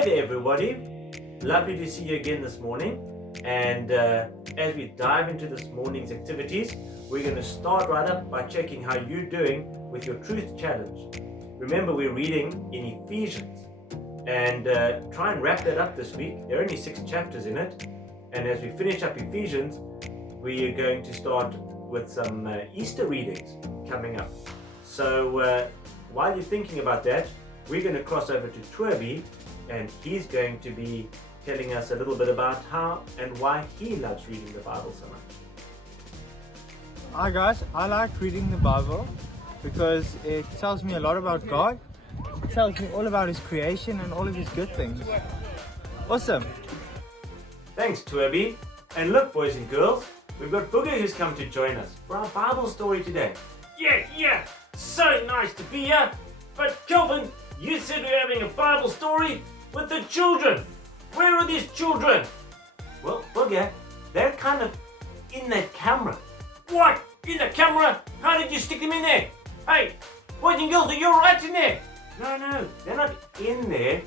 Hey there, everybody. Lovely to see you again this morning. And as we dive into this morning's activities, we're going to start right up by checking how you're doing with your truth challenge. Remember, we're reading in Ephesians, and try and wrap that up this week. There are only 6 chapters in it. And as we finish up Ephesians, we are going to start with some Easter readings coming up. So while you're thinking about that, we're going to cross over to Toby, and he's going to be telling us a little bit about how and why he loves reading the Bible so much. Hi guys, I like reading the Bible because it tells me a lot about God. It tells me all about His creation and all of His good things. Awesome. Thanks, Toby. And look, boys and girls, we've got Booger who's come to join us for our Bible story today. Yeah, so nice to be here. But Kelvin, you said we're having a Bible story with the children. Where are these children? Well, Booger, they're kind of in that camera. What? In the camera? How did you stick them in there? Hey, boys and girls, are you alright in there? No, they're not in there.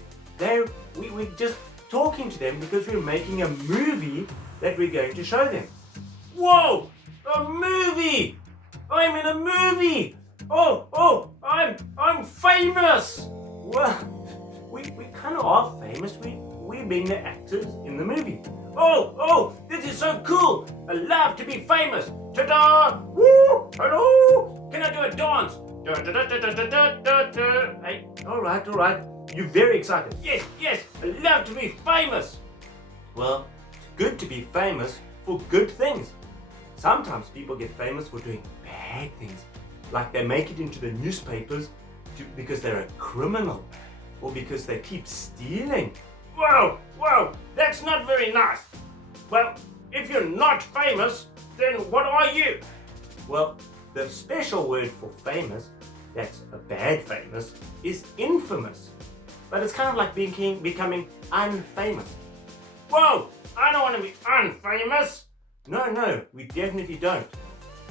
We're just talking to them because we're making a movie that we're going to show them. Whoa! A movie! I'm in a movie! Oh, I'm famous! Well, we kind of are famous. We're being the actors in the movie. Oh, this is so cool! I love to be famous! Ta-da! Woo! Hello! Can I do a dance? Hey, All right. You're very excited. yes, I love to be famous! Well, it's good to be famous for good things. Sometimes people get famous for doing bad things, like they make it into the newspapers because they're a criminal or because they keep stealing. Whoa, that's not very nice. Well, if you're not famous, then what are you? Well, the special word for famous, that's a bad famous, is infamous. But it's kind of like becoming unfamous. Whoa, I don't want to be unfamous. No, we definitely don't.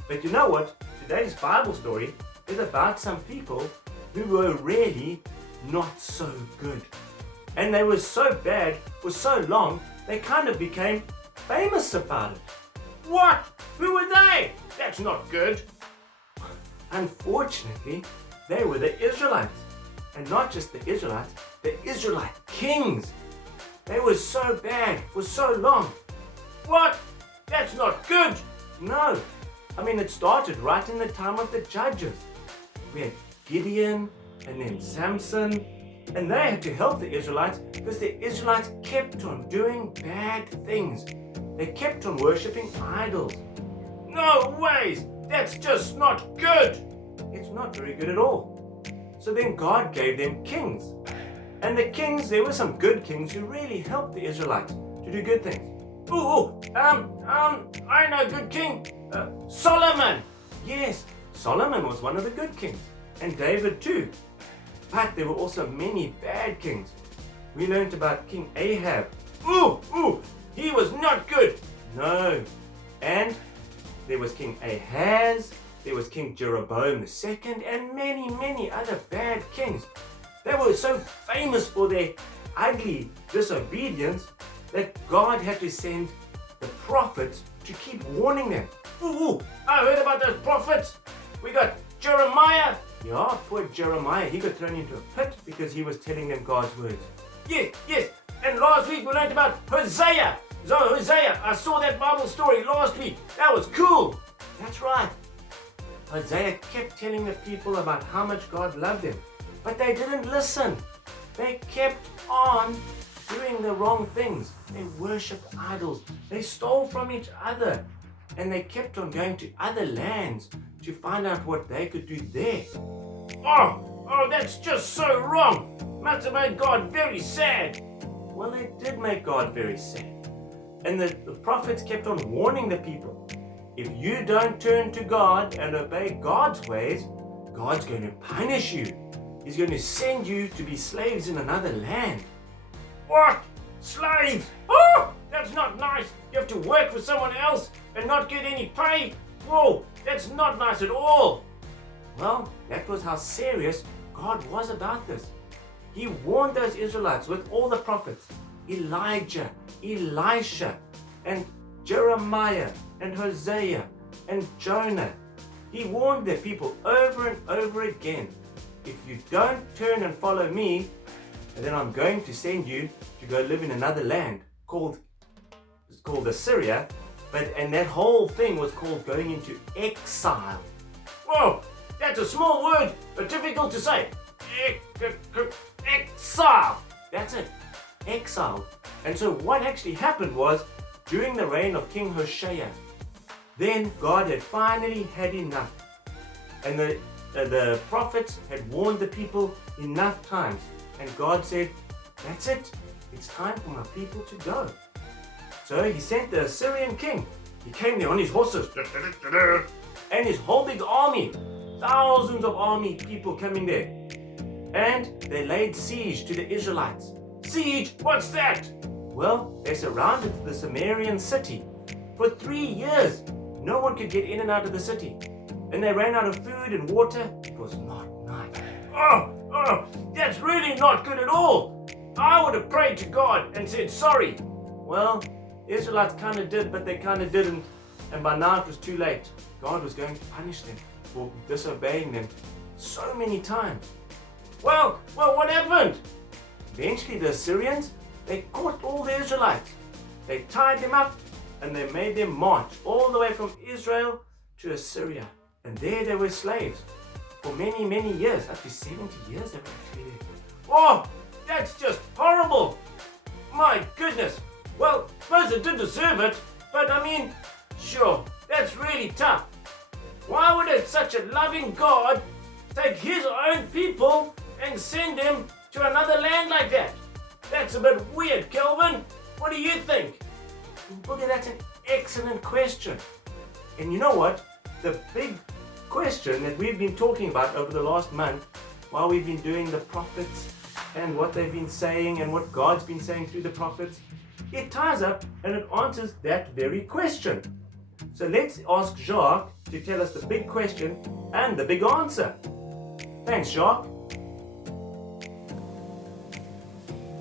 But you know what? Today's Bible story is about some people who were really not so good. And they were so bad for so long, they kind of became famous about it. What? Who were they? That's not good. Unfortunately, they were the Israelites. And not just the Israelites, the Israelite kings. They were so bad for so long. What? That's not good. No, I mean it started right in the time of the judges. We had Gideon and then Samson, and they had to help the Israelites because the Israelites kept on doing bad things. They kept on worshipping idols. No ways. That's just not good. It's not very good at all. So then God gave them kings. And the kings, there were some good kings who really helped the Israelites to do good things. I know good king. Solomon. Yes, Solomon was one of the good kings, and David too. But there were also many bad kings. We learned about King Ahab. He was not good. No. And there was King Ahaz, there was King Jeroboam II, and many other bad kings. They were so famous for their ugly disobedience that God had to send the prophets to keep warning them. I heard about those prophets. We got Jeremiah. Yeah, poor Jeremiah, he got thrown into a pit because he was telling them God's words. Yes. And last week we learned about Hosea. Hosea, I saw that Bible story last week. That was cool. That's right. Hosea kept telling the people about how much God loved them, but they didn't listen. They kept on doing the wrong things. They worshipped idols. They stole from each other. And they kept on going to other lands to find out what they could do there. Oh, that's just so wrong. Must have made God very sad. Well, it did make God very sad. And the prophets kept on warning the people. If you don't turn to God and obey God's ways, God's going to punish you. He's going to send you to be slaves in another land. What? Slaves? Oh, that's not nice. You have to work for someone else and not get any pay. Whoa, that's not nice at all. Well, that was how serious God was about this. he warned those Israelites with all the prophets, Elijah, Elisha, and Jeremiah, and Hosea, and Jonah. He warned the people over and over again, if you don't turn and follow me, then I'm going to send you to go live in another land called Assyria, and that whole thing was called going into exile. Whoa, that's a small word, but difficult to say. Exile. That's it, exile. And so what actually happened was, during the reign of King Hoshea, then God had finally had enough. And the prophets had warned the people enough times. And God said, that's it. It's time for my people to go. So he sent the Assyrian king. He came there on his horses. And his whole big army. Thousands of army people coming there. And they laid siege to the Israelites. Siege? What's that? Well, they surrounded the Sumerian city. For 3 years, no one could get in and out of the city. And they ran out of food and water. It was not nice. Oh, that's really not good at all. I would have prayed to God and said sorry. Well, the Israelites kind of did, but they kind of didn't. And by now it was too late. God was going to punish them for disobeying them so many times. Well, what happened? Eventually the Assyrians, they caught all the Israelites. They tied them up and they made them march all the way from Israel to Assyria. And there they were slaves for many, many years. Up to 70 years they were actually there. Oh, that's just horrible. My goodness. Well, suppose they did deserve it, but I mean, sure, that's really tough. Why would such a loving God take his own people and send them to another land like that? That's a bit weird, Kelvin. What do you think? Boogie, that's an excellent question. And you know what? The big question that we've been talking about over the last month, while we've been doing the prophets and what they've been saying and what God's been saying through the prophets, it ties up and it answers that very question. So let's ask Jacques to tell us the big question and the big answer. Thanks, Jacques.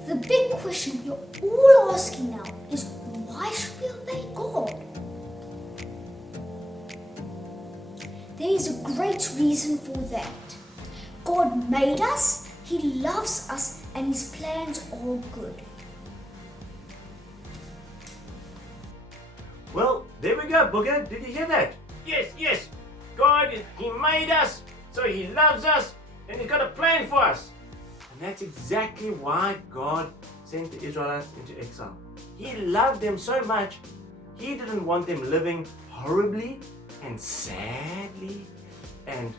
The big question you're all asking now is, why should we obey God? There is a great reason for that. God made us, He loves us, and His plans are good. Well, there we go, Booger. Did you hear that? Yes. God, he made us, so he loves us, and he's got a plan for us. And that's exactly why God sent the Israelites into exile. He loved them so much, he didn't want them living horribly and sadly and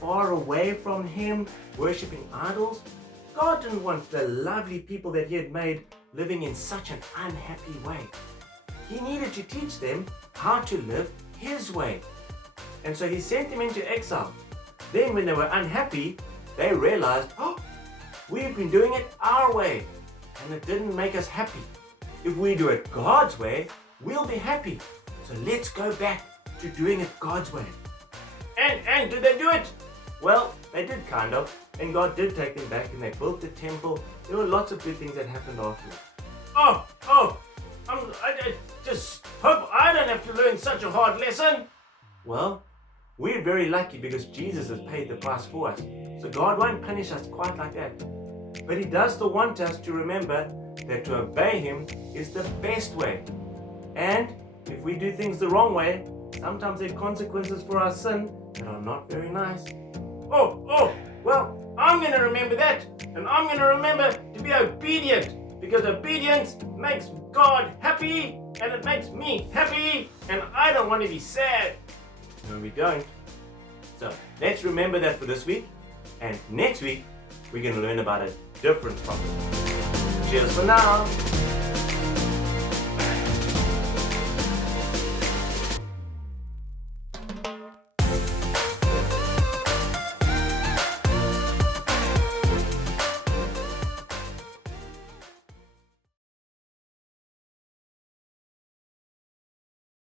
far away from him, worshipping idols. God didn't want the lovely people that he had made living in such an unhappy way. He needed to teach them how to live his way. And so he sent them into exile. Then when they were unhappy, they realized, oh, we've been doing it our way, and it didn't make us happy. If we do it God's way, we'll be happy. So let's go back to doing it God's way. And did they do it? Well, they did kind of, and God did take them back, and they built the temple. There were lots of good things that happened afterwards. I just hope I don't have to learn such a hard lesson. Well, we're very lucky because Jesus has paid the price for us. So God won't punish us quite like that. But he does still want us to remember that to obey him is the best way. And if we do things the wrong way, sometimes there are consequences for our sin that are not very nice. Well, I'm going to remember that, and I'm going to remember to be obedient, because obedience makes God happy, and it makes me happy, and I don't want to be sad. No, we don't. So let's remember that for this week, and next week we're going to learn about a different prophet. Cheers for now.